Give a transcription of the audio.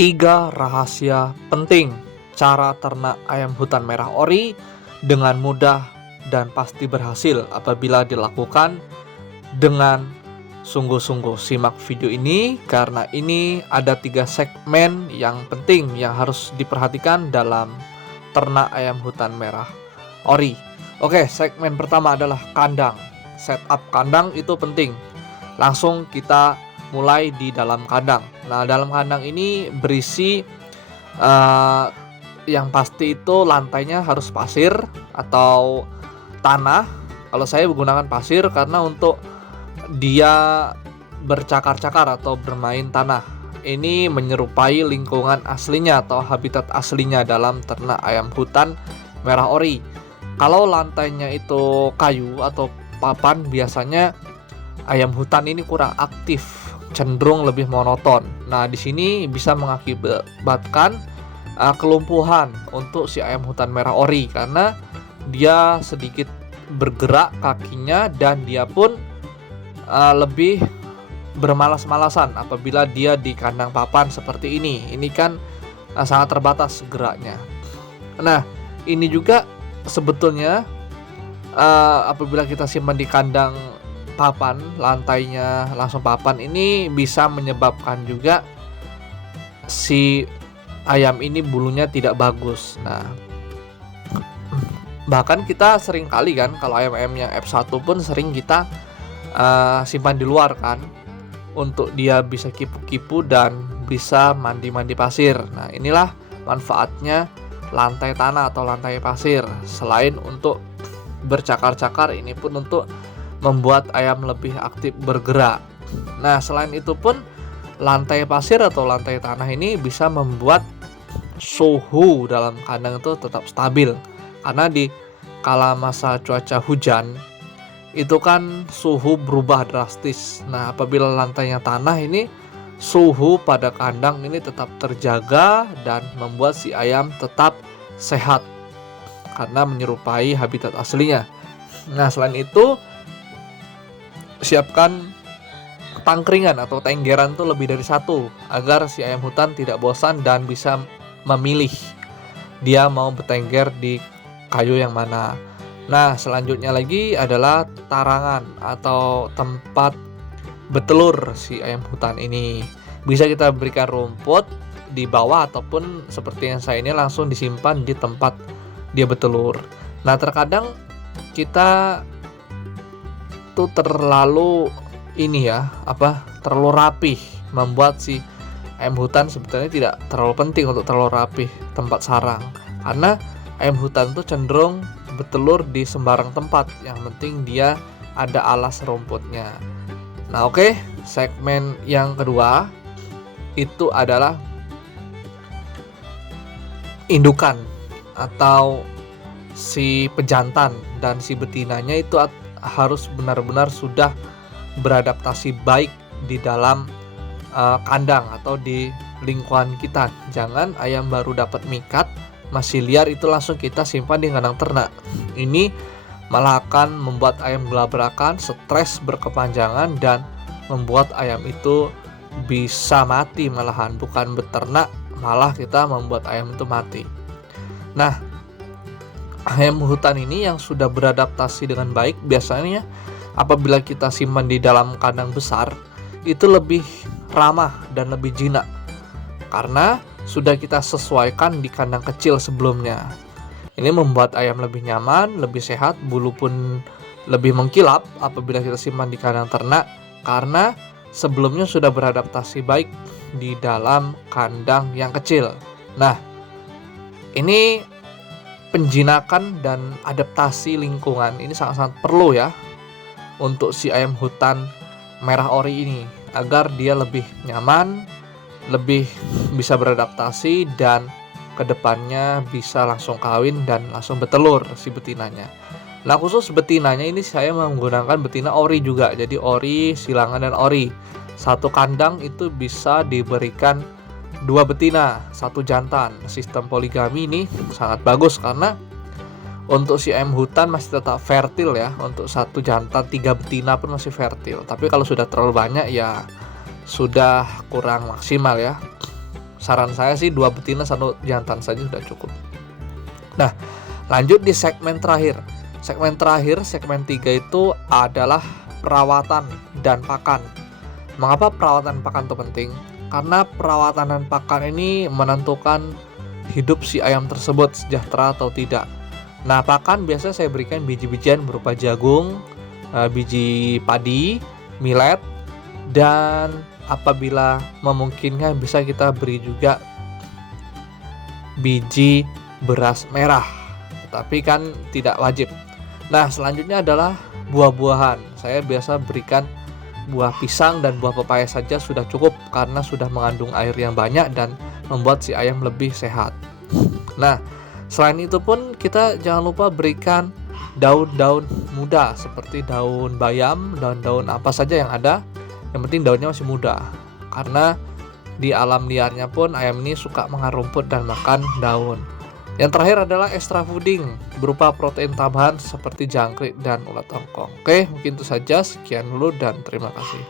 3 rahasia penting cara ternak ayam hutan merah ori dengan mudah dan pasti berhasil apabila dilakukan dengan sungguh-sungguh. Simak video ini karena ini ada 3 segmen yang penting yang harus diperhatikan dalam ternak ayam hutan merah ori. Oke, segmen pertama adalah kandang. Setup kandang itu penting. Langsung kita mulai di dalam kandang. Nah, dalam kandang ini berisi yang pasti itu lantainya harus pasir atau tanah. Kalau saya menggunakan pasir karena untuk dia bercakar-cakar atau bermain tanah. Ini menyerupai lingkungan aslinya atau habitat aslinya dalam ternak ayam hutan merah ori. Kalau lantainya itu kayu atau papan, biasanya ayam hutan ini kurang aktif, cenderung lebih monoton. Nah, di sini bisa mengakibatkan kelumpuhan untuk si ayam hutan merah ori karena dia sedikit bergerak kakinya dan dia pun lebih bermalas-malasan apabila dia di kandang papan seperti ini. Ini kan sangat terbatas geraknya. Nah, ini juga sebetulnya apabila kita simpan di kandang papan, lantainya langsung papan, ini bisa menyebabkan juga si ayam ini bulunya tidak bagus. Nah, bahkan kita sering kali kan kalau ayam-ayam yang F1 pun sering kita simpan di luar kan untuk dia bisa kipu-kipu dan bisa mandi-mandi pasir. Nah, inilah manfaatnya lantai tanah atau lantai pasir. Selain untuk bercakar-cakar, ini pun untuk membuat ayam lebih aktif bergerak. Nah, selain itu pun lantai pasir atau lantai tanah ini bisa membuat suhu dalam kandang itu tetap stabil. Karena di kala masa cuaca hujan itu kan suhu berubah drastis. Nah, apabila lantainya tanah ini, suhu pada kandang ini tetap terjaga dan membuat si ayam tetap sehat karena menyerupai habitat aslinya. Nah, selain itu siapkan tangkringan atau tenggeran tuh lebih dari 1 agar si ayam hutan tidak bosan dan bisa memilih dia mau bertengger di kayu yang mana. Nah, selanjutnya lagi adalah tarangan atau tempat bertelur si ayam hutan ini. Bisa kita berikan rumput di bawah ataupun seperti yang saya ini langsung disimpan di tempat dia bertelur. Nah, terkadang kita tuh terlalu terlalu rapih, membuat si ayam hutan sebetulnya tidak terlalu penting untuk terlalu rapih tempat sarang, karena ayam hutan tuh cenderung bertelur di sembarang tempat, yang penting dia ada alas rumputnya. Nah, oke, segmen yang kedua itu adalah indukan atau si pejantan dan si betinanya itu harus benar-benar sudah beradaptasi baik di dalam kandang atau di lingkungan kita. Jangan ayam baru dapat mikat masih liar itu langsung kita simpan di kandang ternak. Ini malah akan membuat ayam gelabrakan, stres berkepanjangan dan membuat ayam itu bisa mati, malahan bukan beternak, malah kita membuat ayam itu mati. Nah, ayam hutan ini yang sudah beradaptasi dengan baik biasanya apabila kita simpan di dalam kandang besar itu lebih ramah dan lebih jinak karena sudah kita sesuaikan di kandang kecil sebelumnya. Ini membuat ayam lebih nyaman, lebih sehat, bulu pun lebih mengkilap apabila kita simpan di kandang ternak karena sebelumnya sudah beradaptasi baik di dalam kandang yang kecil. Nah, ini penjinakan dan adaptasi lingkungan ini sangat-sangat perlu ya untuk si ayam hutan merah ori ini agar dia lebih nyaman, lebih bisa beradaptasi dan kedepannya bisa langsung kawin dan langsung bertelur si betinanya. Nah, khusus betinanya ini saya menggunakan betina ori juga. Jadi ori, silangan dan ori. Satu kandang itu bisa diberikan 2 betina, 1 jantan. Sistem poligami ini sangat bagus karena untuk si ayam hutan masih tetap fertil ya. Untuk 1 jantan 3 betina pun masih fertil. Tapi kalau sudah terlalu banyak ya sudah kurang maksimal ya. Saran saya sih 2 betina 1 jantan saja sudah cukup. Nah, lanjut di segmen terakhir. Segmen 3 itu adalah perawatan dan pakan. Mengapa perawatan pakan itu penting? Karena perawatan dan pakan ini menentukan hidup si ayam tersebut sejahtera atau tidak. Nah, pakan biasanya saya berikan biji-bijian berupa jagung, biji padi, millet, dan apabila memungkinkan bisa kita beri juga biji beras merah, tapi kan tidak wajib. Nah, selanjutnya adalah buah-buahan. Saya biasa berikan buah pisang dan buah pepaya saja sudah cukup karena sudah mengandung air yang banyak dan membuat si ayam lebih sehat. Nah, selain itu pun kita jangan lupa berikan daun-daun muda seperti daun bayam, daun-daun apa saja yang ada. Yang penting daunnya masih muda. Karena di alam liarnya pun ayam ini suka makan rumput dan makan daun. Yang terakhir adalah extra fooding berupa protein tambahan seperti jangkrik dan ulat ongkong. Oke, mungkin itu saja. Sekian dulu dan terima kasih.